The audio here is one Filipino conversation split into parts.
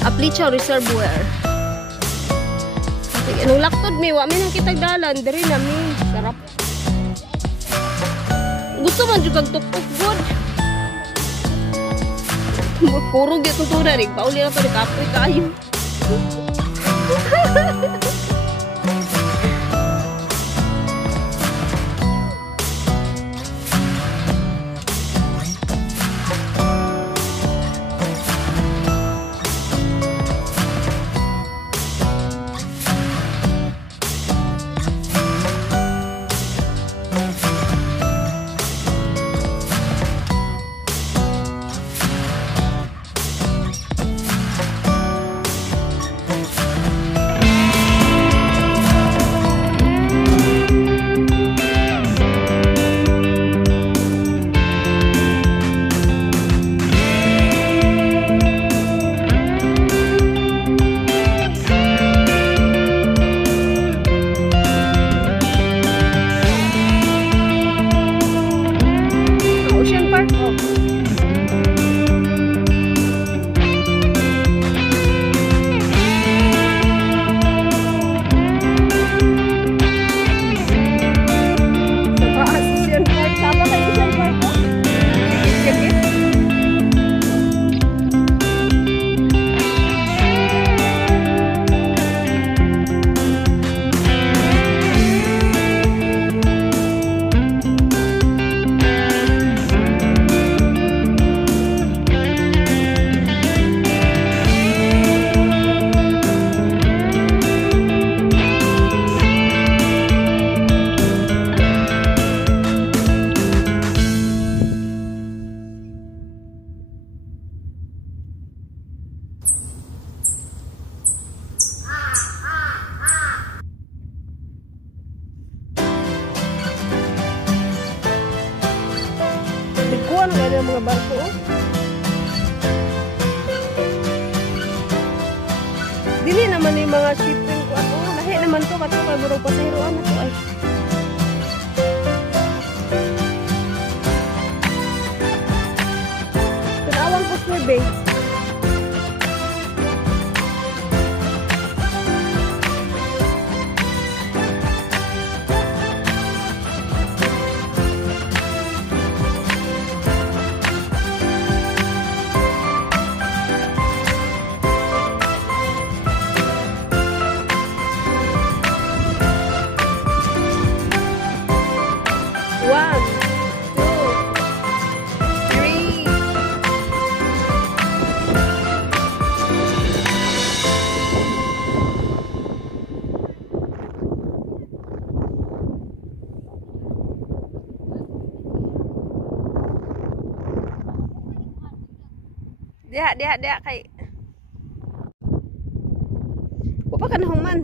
Aplicha Reservoir. Anong laktod mi, wa mi nakita dalan, diri na mi, sarap. Gusto man jud kag tuktok good. Kurog ito tuna rin, pauli na to ni kapoy kayo. Ano kaya mga barko? Dili naman yung mga shipping ko ato. Lahi naman to kato kay murag pasiroan ato ay. Tunawang ko sir base. Dia kay. Apa kan human?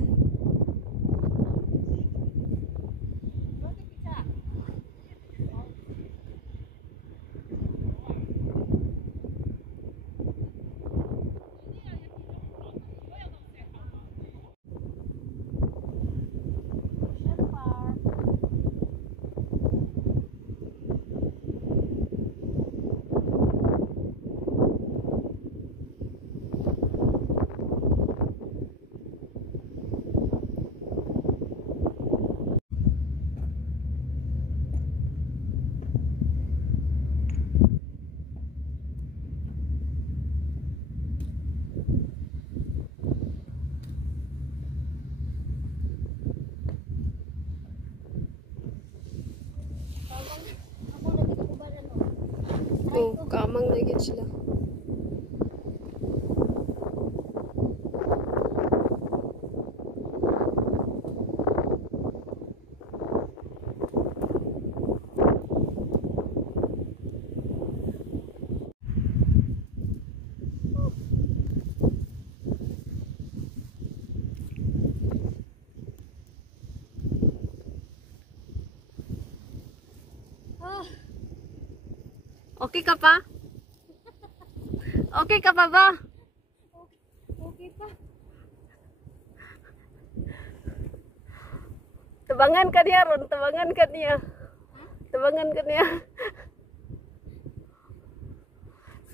Oh, kamang lagi sila. Okay ka pa? Okay ka pa ba? Okay pa. Tabangan ka niya ron, tabangan ka niya. Tabangan ka niya.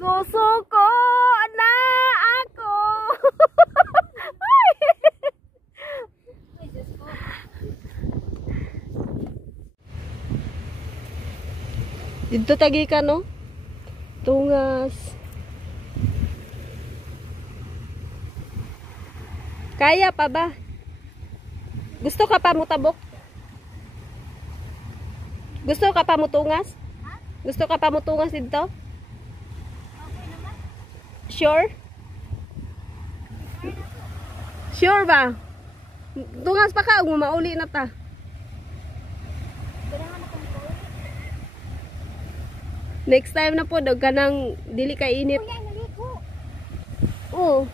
Susuko na ako. Dito tagi ka no? Tungas. Kaya pa ba? Gusto ka pa mo tabok? Gusto ka pa mo tungas? Gusto ka pa mo tungas dito? Sure? Sure ba? Tungas pa ka, mauli na ta. Next time na po, daw ka nang dili ka init. Kuya, naligo. Oo.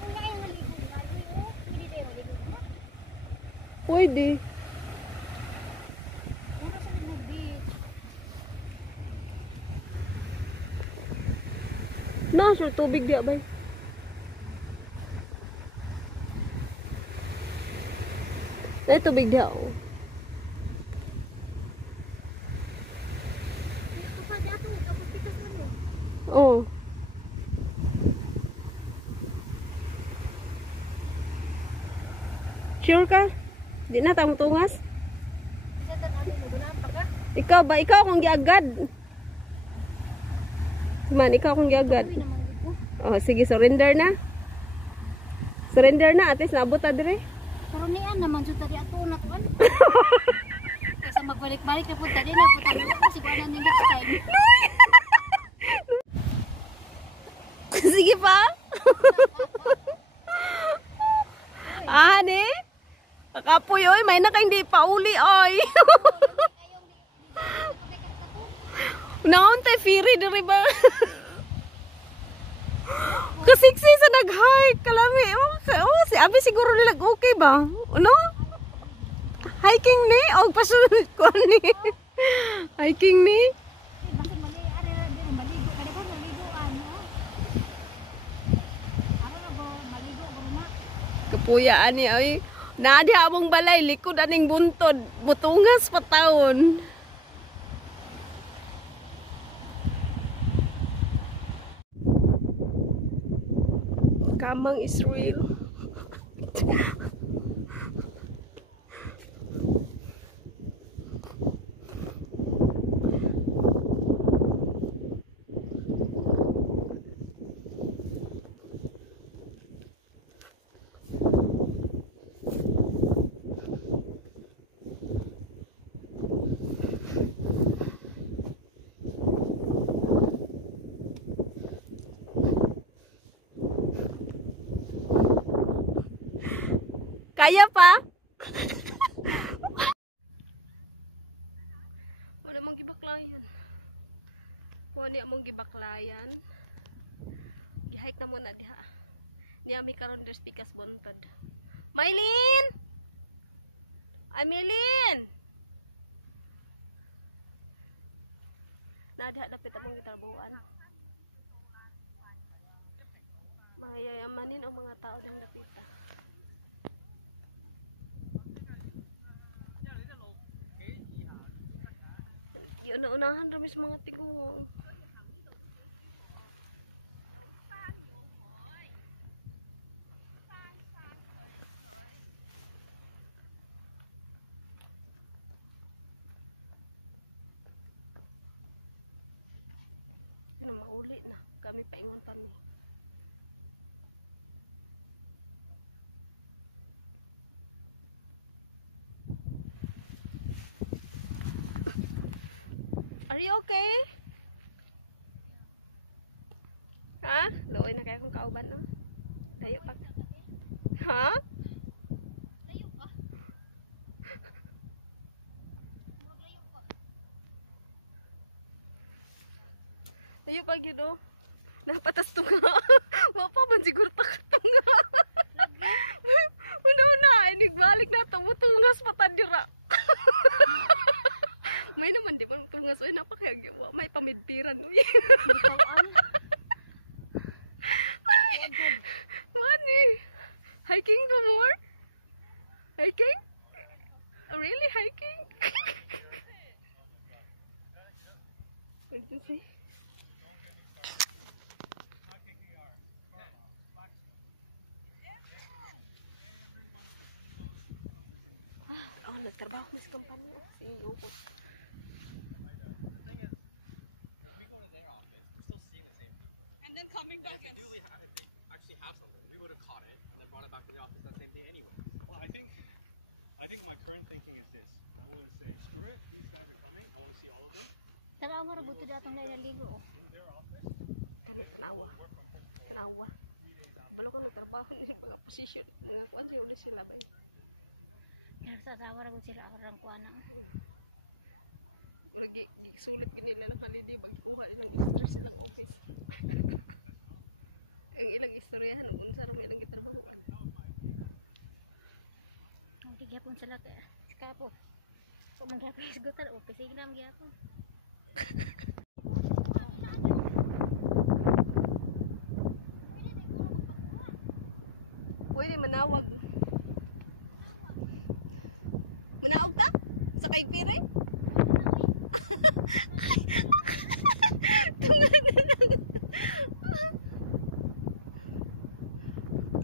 Kuya, naligo. Hindi tayo maligo na. Pwede. Puro sa nag-beach. Na, sure, tubig di abay. Ay, tubig di ako. Kapag ato, kapag pitas mo mo. Oo. Sure ka? Di na tamo tungas? Isa tan ato mo, gunahan pa ka. Ikaw ba? Ikaw akong giagad. Man, ikaw akong giagad. Uy, naman ligo. Oh, sige, surrender na. Surrender na, at least naabot na dire. Pero niyan naman, so tadi ato na tuan. Kaysa magbalik-balik na punta din, napunta mo ko, siguro na next time. Sige pa. Ne? Kakapoy, oy, may na ka hindi pauli, oy. Naon tay firi diri ba? Kasiksi sa nag-hike kalami. Oh, si abi siguro nila okay ba? Ano? Hiking ni og pasunod ko ni. Hiking ni. Bakit mali, ari na din, maligo. Kaya ba maligo, ano? Ano na ba, maligo, gurma. Kapuyaan ni oy. Naadi among balay likod aning buntod. Butungas pa taon. Kamang is real. Kaya pa? Wala mong gibaklayan. Wala mong gibaklayan. Gihike na muna diha. Ni ami karon der pikas buntod. Maylin! Ay Maylin! Nadiha dapit akong gitarbuan. Mga yayamanin o mga tao nang napita. Unahan ramis mga tiguong. Mahuli na. Kami pahinguntan ni. Are you okay? Ha? Luoy na kaya kong kauban, no? Tayo pa. Ha? Layo pa. Tayo pa, Gido. Napatas to nga. Wapa man siguro takatong nga. Una-una, inigbalik na ito. Mutungas patadira. May naman, di ba mutungas? Uy, napakayagyawa. May pamidpiran. Bitawan. Mani, hiking to more? Hiking? Really hiking? What'd you say? Nagtrabaho ko sa kumpanya. Sige, upos. Tanawa ra buto datong dai naligo. Tanawa. Tanawa. Balo ko nagtrabaho ni mga position. Nagakuan siya ulit sila ba? Kaya sa tawa ra gud sila arang kuana. Lagi sulit gini nila holiday pagkuha ng stress ng office. Ang ilang istoryahan unsa ra may ilang trabaho. Ang gyapon sila ka. Kapo. Kung magyapon isgutan office sige na magyapon. Pwede manawag. Manawag ka? Sa kay Pire?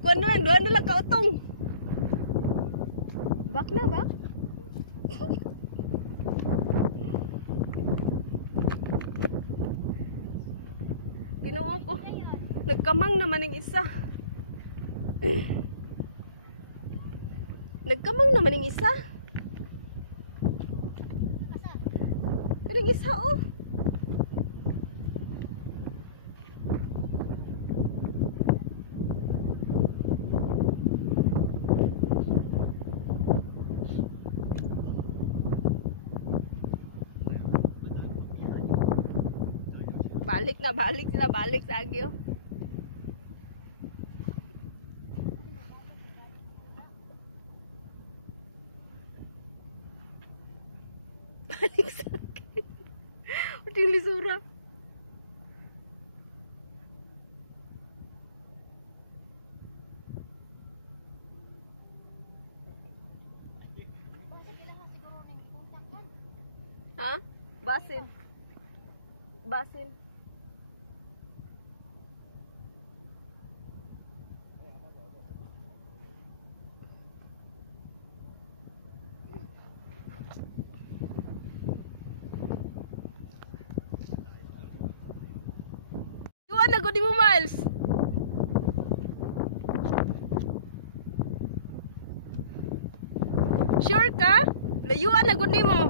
Kuan na lang kautong. Bak na ba? Ginawa ko. Nagkamang naman ang isa. Nagkamang naman ang isa. Asa? Pero ang isa oh. Balik sila, balik sa agyo. Balik sa agyo. Udah yung lisura. Basta kailangan siguro ning ikontak kan. Ha? Basin. Basin. Iwan ako di mo, Miles. Sure ka? Layuan ako di mo.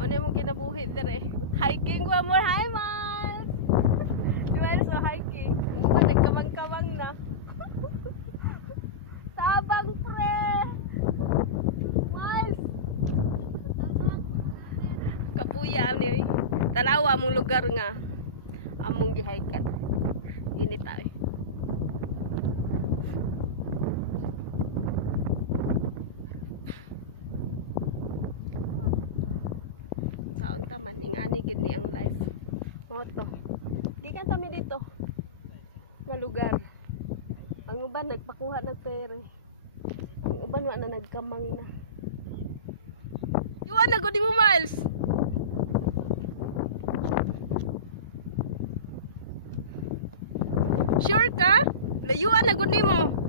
Ano yung kinabuhi dire? Hiking ko more. Hi, Miles. Si Miles so hiking. Ba, nagkamang-kamang na. Tabang, pre. Miles. Kapuya ni. Tanawa mong lugar nga. Among gihikan. Ini tayo. Saon ta man ingani gid ang life. Moto. Gikan kami dito. Nga lugar. Ang uban nagpakuha ng pere. Ang uban wa na nagkamang na. Iwan ako di mo, Miles. Sure ka? Layuan ako di mo.